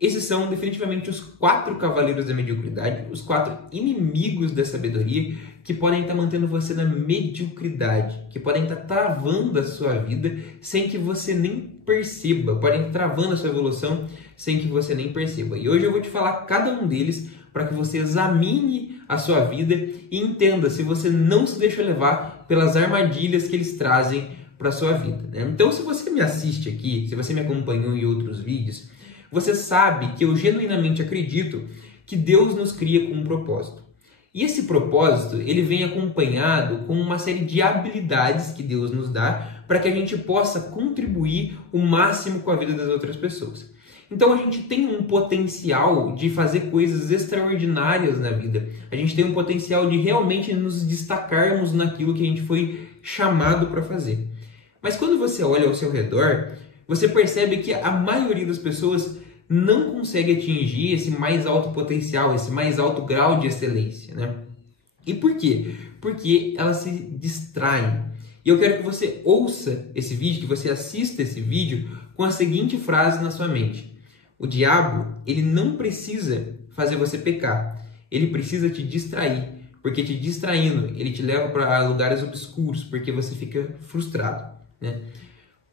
Esses são definitivamente os 4 cavaleiros da mediocridade, os 4 inimigos da sabedoria que podem estar mantendo você na mediocridade, que podem estar travando a sua vida sem que você nem perceba, podem estar travando a sua evolução sem que você nem perceba. E hoje eu vou te falar cada um deles para que você examine a sua vida e entenda se você não se deixa levar pelas armadilhas que eles trazem para a sua vida, né? Então, se você me assiste aqui, se você me acompanhou em outros vídeos, você sabe que eu genuinamente acredito que Deus nos cria com um propósito. E esse propósito, ele vem acompanhado com uma série de habilidades que Deus nos dá para que a gente possa contribuir o máximo com a vida das outras pessoas. Então a gente tem um potencial de fazer coisas extraordinárias na vida. A gente tem um potencial de realmente nos destacarmos naquilo que a gente foi chamado para fazer. Mas quando você olha ao seu redor, você percebe que a maioria das pessoas não consegue atingir esse mais alto potencial, esse mais alto grau de excelência, né? E por quê? Porque elas se distraem. E eu quero que você ouça esse vídeo, que você assista esse vídeo com a seguinte frase na sua mente: o diabo, ele não precisa fazer você pecar, ele precisa te distrair, porque te distraindo, ele te leva para lugares obscuros, porque você fica frustrado, né?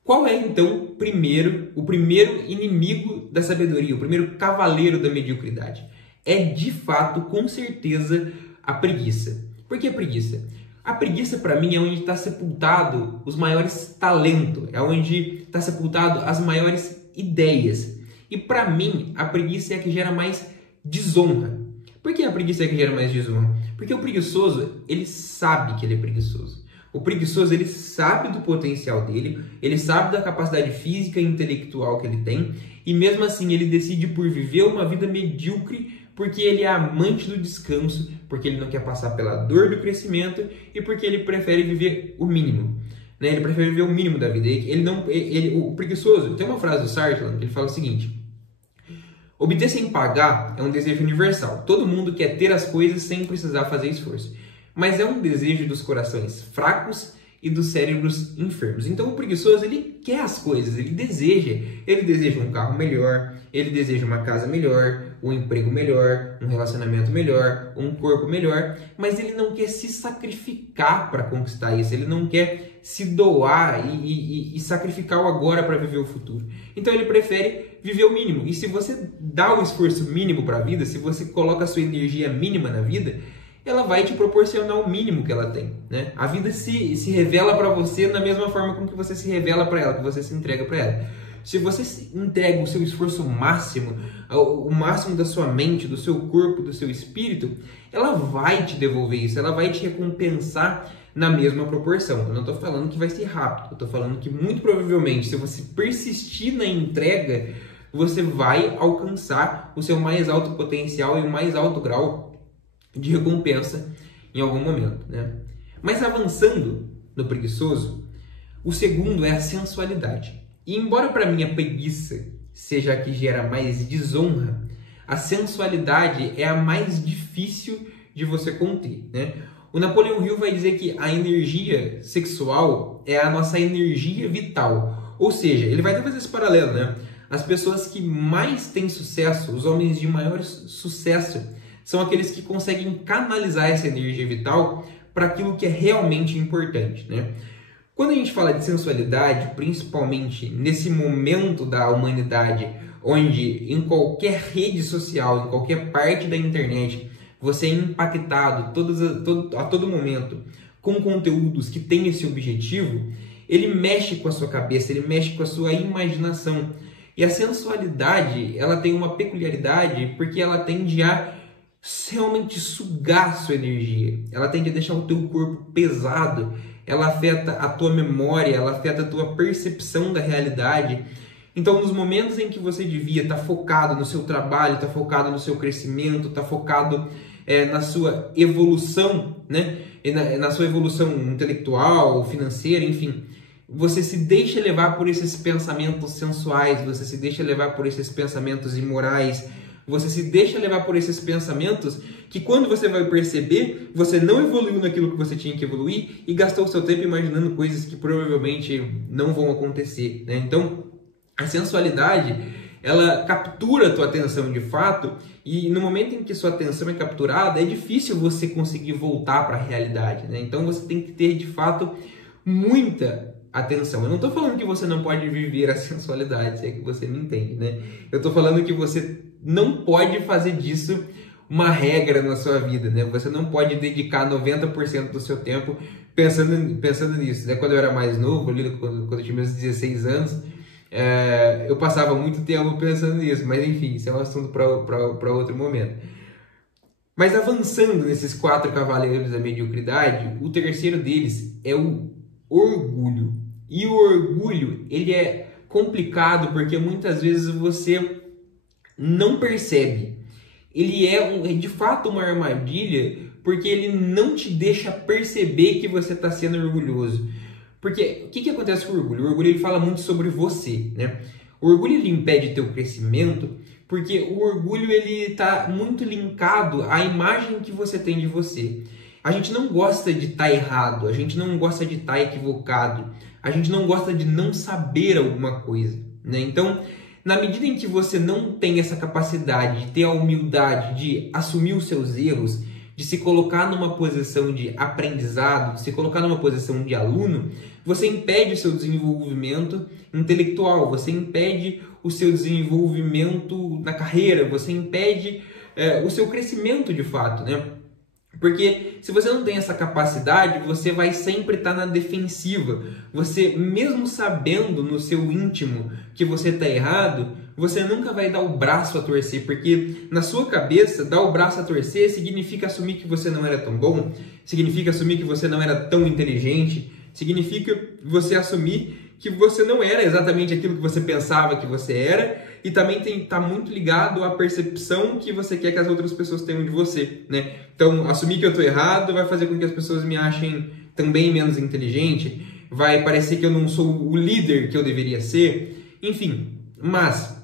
Qual é, então, o primeiro inimigo da sabedoria, o primeiro cavaleiro da mediocridade? É, de fato, com certeza, a preguiça. Por que a preguiça? A preguiça, para mim, é onde está sepultado os maiores talentos, é onde está sepultado as maiores ideias. E, para mim, a preguiça é a que gera mais desonra. Por que a preguiça é a que gera mais desonra? Porque o preguiçoso, ele sabe que ele é preguiçoso. O preguiçoso, ele sabe do potencial dele, ele sabe da capacidade física e intelectual que ele tem, e mesmo assim ele decide por viver uma vida medíocre porque ele é amante do descanso, porque ele não quer passar pela dor do crescimento e porque ele prefere viver o mínimo, né? Ele prefere viver o mínimo da vida. O preguiçoso, tem uma frase do Sartre que ele fala o seguinte: obter sem pagar é um desejo universal. Todo mundo quer ter as coisas sem precisar fazer esforço. Mas é um desejo dos corações fracos e dos cérebros enfermos. Então o preguiçoso, ele quer as coisas, ele deseja um carro melhor, ele deseja uma casa melhor, um emprego melhor, um relacionamento melhor, um corpo melhor, mas ele não quer se sacrificar para conquistar isso, ele não quer se doar e sacrificar o agora para viver o futuro. Então ele prefere viver o mínimo. E se você dá o esforço mínimo para a vida, se você coloca a sua energia mínima na vida, ela vai te proporcionar o mínimo que ela tem, né? A vida se revela para você da mesma forma como que você se revela para ela, que você se entrega para ela. Se você entrega o seu esforço máximo, o máximo da sua mente, do seu corpo, do seu espírito, ela vai te devolver isso, ela vai te recompensar na mesma proporção. Eu não estou falando que vai ser rápido, eu estou falando que muito provavelmente, se você persistir na entrega, você vai alcançar o seu mais alto potencial e o mais alto grau de recompensa em algum momento, né? Mas avançando no preguiçoso, o segundo é a sensualidade. E embora para mim a preguiça seja a que gera mais desonra, a sensualidade é a mais difícil de você conter, né? O Napoleão Hill vai dizer que a energia sexual é a nossa energia vital. Ou seja, ele vai até fazer esse paralelo, né? As pessoas que mais têm sucesso, os homens de maior sucesso, são aqueles que conseguem canalizar essa energia vital para aquilo que é realmente importante, né? Quando a gente fala de sensualidade, principalmente nesse momento da humanidade, onde em qualquer rede social, em qualquer parte da internet, você é impactado a todo momento com conteúdos que têm esse objetivo, ele mexe com a sua cabeça, ele mexe com a sua imaginação. E a sensualidade, ela tem uma peculiaridade porque ela tende a realmente sugar a sua energia, ela tende a deixar o teu corpo pesado, ela afeta a tua memória, ela afeta a tua percepção da realidade. Então, nos momentos em que você devia estar focado no seu trabalho, estar focado no seu crescimento, estar focado na sua evolução, né? Na sua evolução intelectual, financeira, enfim, você se deixa levar por esses pensamentos sensuais, você se deixa levar por esses pensamentos imorais, você se deixa levar por esses pensamentos que quando você vai perceber, você não evoluiu naquilo que você tinha que evoluir e gastou o seu tempo imaginando coisas que provavelmente não vão acontecer, né? Então, a sensualidade, ela captura a tua atenção de fato, e no momento em que sua atenção é capturada, é difícil você conseguir voltar para a realidade, né? Então você tem que ter de fato muita atenção. Eu não estou falando que você não pode viver a sensualidade, se é que você me entende, né? Eu estou falando que você não pode fazer disso uma regra na sua vida, né? Você não pode dedicar 90% do seu tempo pensando nisso, né? Quando eu era mais novo, quando eu tinha meus 16 anos, eu passava muito tempo pensando nisso, mas enfim, isso é um assunto para outro momento. Mas avançando nesses 4 cavaleiros da mediocridade, o terceiro deles é o orgulho. E o orgulho, ele é complicado porque muitas vezes você não percebe. Ele é de fato uma armadilha porque ele não te deixa perceber que você está sendo orgulhoso. Porque o que acontece com o orgulho? O orgulho ele fala muito sobre você, né? O orgulho ele impede teu crescimento porque o orgulho ele está muito linkado à imagem que você tem de você. A gente não gosta de estar errado, a gente não gosta de estar equivocado, a gente não gosta de não saber alguma coisa, né? Então, na medida em que você não tem essa capacidade de ter a humildade de assumir os seus erros, de se colocar numa posição de aprendizado, de se colocar numa posição de aluno, você impede o seu desenvolvimento intelectual, você impede o seu desenvolvimento na carreira, você impede o seu crescimento de fato, né? Porque se você não tem essa capacidade, você vai sempre estar na defensiva. Você, mesmo sabendo no seu íntimo que você está errado, você nunca vai dar o braço a torcer, porque na sua cabeça, dar o braço a torcer significa assumir que você não era tão bom, significa assumir que você não era tão inteligente, significa você assumir que você não era exatamente aquilo que você pensava que você era, e também está muito ligado à percepção que você quer que as outras pessoas tenham de você, né? Então, assumir que eu estou errado vai fazer com que as pessoas me achem também menos inteligente, vai parecer que eu não sou o líder que eu deveria ser, enfim. Mas,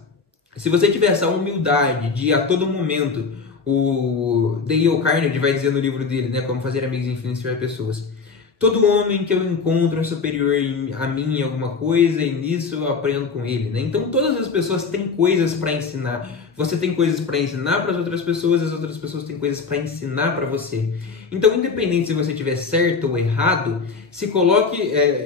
se você tiver essa humildade de a todo momento, o Dale Carnegie vai dizer no livro dele, né, Como Fazer Amigos e Influenciar Pessoas, todo homem que eu encontro é superior a mim em alguma coisa e nisso eu aprendo com ele, né? Então todas as pessoas têm coisas para ensinar. Você tem coisas para ensinar para as outras pessoas, as outras pessoas têm coisas para ensinar para você. Então, independente se você estiver certo ou errado, se coloque,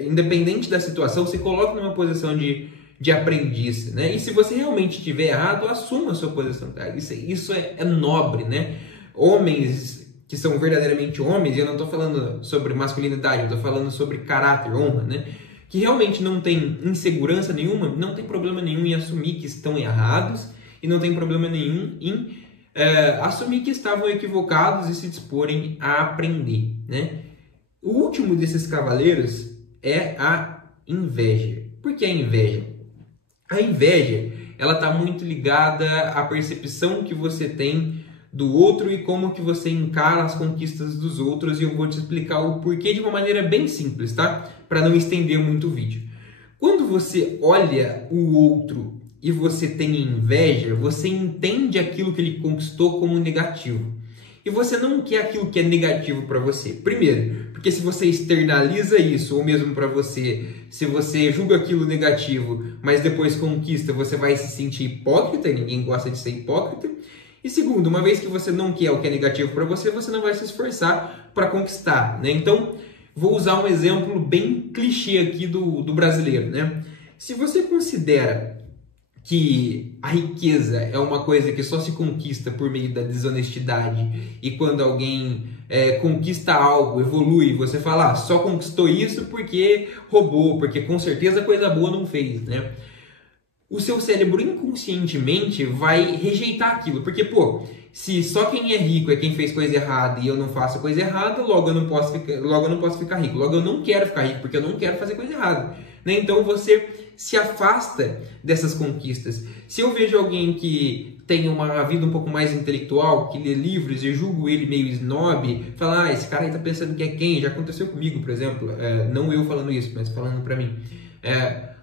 independente da situação, se coloque numa posição de aprendiz, né? E se você realmente estiver errado, assuma a sua posição. Tá? Isso é nobre, né? Homens que são verdadeiramente homens, e eu não estou falando sobre masculinidade, eu estou falando sobre caráter, honra, né? Que realmente não tem insegurança nenhuma, não tem problema nenhum em assumir que estão errados e não tem problema nenhum em assumir que estavam equivocados e se disporem a aprender, né? O último desses cavaleiros é a inveja. Por que a inveja? A inveja, ela está muito ligada à percepção que você tem do outro e como que você encara as conquistas dos outros, e eu vou te explicar o porquê de uma maneira bem simples, tá? Para não estender muito o vídeo. Quando você olha o outro e você tem inveja, você entende aquilo que ele conquistou como negativo. E você não quer aquilo que é negativo para você. Primeiro, porque se você externaliza isso, ou mesmo para você, se você julga aquilo negativo, mas depois conquista, você vai se sentir hipócrita, e ninguém gosta de ser hipócrita. E segundo, uma vez que você não quer o que é negativo para você, você não vai se esforçar para conquistar, né? Então, vou usar um exemplo bem clichê aqui do brasileiro, né? Se você considera que a riqueza é uma coisa que só se conquista por meio da desonestidade, e quando alguém conquista algo, evolui, você fala, só conquistou isso porque roubou, porque com certeza coisa boa não fez, né? O seu cérebro inconscientemente vai rejeitar aquilo, porque, se só quem é rico é quem fez coisa errada e eu não faço coisa errada, logo eu não posso ficar rico, logo eu não quero ficar rico porque eu não quero fazer coisa errada, né? Então você se afasta dessas conquistas. Se eu vejo alguém que tem uma vida um pouco mais intelectual, que lê livros e julgo ele meio snob, falar, esse cara aí tá pensando que é quem? Já aconteceu comigo, por exemplo, não eu falando isso, mas falando pra mim.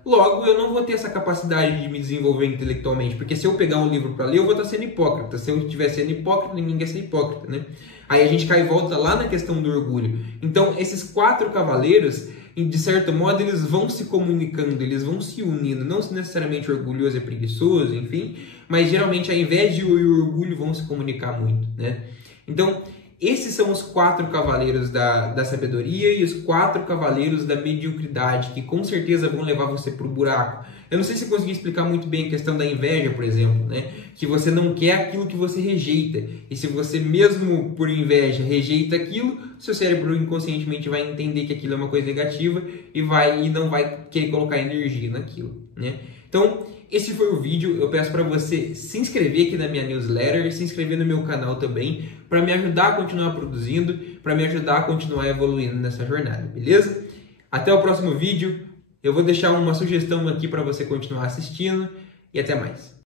Logo, eu não vou ter essa capacidade de me desenvolver intelectualmente, porque se eu pegar um livro para ler, eu vou estar sendo hipócrita. Se eu estiver sendo hipócrita, ninguém quer ser hipócrita, né? Aí a gente cai e volta lá na questão do orgulho. Então, esses 4 cavaleiros, de certo modo, eles vão se comunicando, eles vão se unindo, não necessariamente orgulhoso é preguiçoso, enfim, mas geralmente a inveja e o orgulho vão se comunicar muito, né? Então, esses são os 4 cavaleiros da sabedoria e os 4 cavaleiros da mediocridade, que com certeza vão levar você para o buraco. Eu não sei se consegui explicar muito bem a questão da inveja, por exemplo, né? Que você não quer aquilo que você rejeita. E se você mesmo por inveja rejeita aquilo, seu cérebro inconscientemente vai entender que aquilo é uma coisa negativa e não vai querer colocar energia naquilo, né? Então, esse foi o vídeo. Eu peço para você se inscrever aqui na minha newsletter, se inscrever no meu canal também, para me ajudar a continuar produzindo, para me ajudar a continuar evoluindo nessa jornada, beleza? Até o próximo vídeo. Eu vou deixar uma sugestão aqui para você continuar assistindo e até mais.